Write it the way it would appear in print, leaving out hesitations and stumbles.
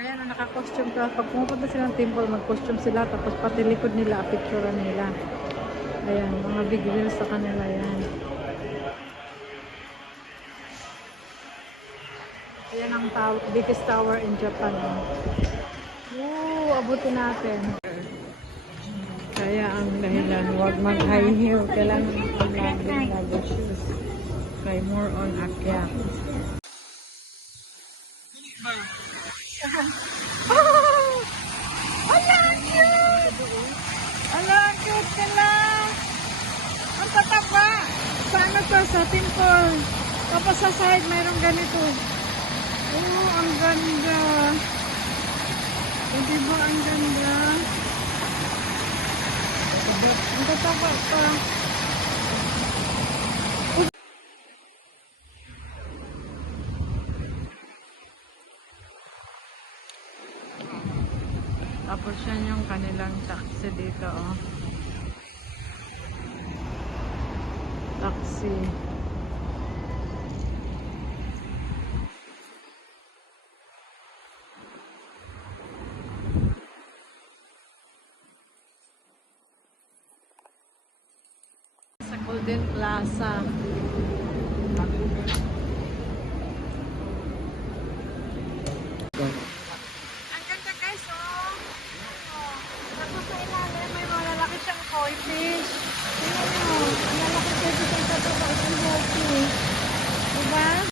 Ayan, naka-costume ka. Pag pumupunta sila ng temple, mag-costume sila. Tapos pati likod nila, picture nila. Ayan, mga big wheels sa kanila yan. Ayan ang biggest tower in Japan. Abutin natin. Kaya ang dahilan, huwag mag-high heel. Kailangan mag-leather shoes. Kaya more on akyat. Ala, cute ka lang. Ang tataba. Sa ano to? Sa temple. Tapos sa side, mayroong ganito. Oh, ang ganda. Diba ang ganda? Ang tataba pa. Tapos yan yung kanilang taxi dito, oh. Taxi. Sa Golden Plaza.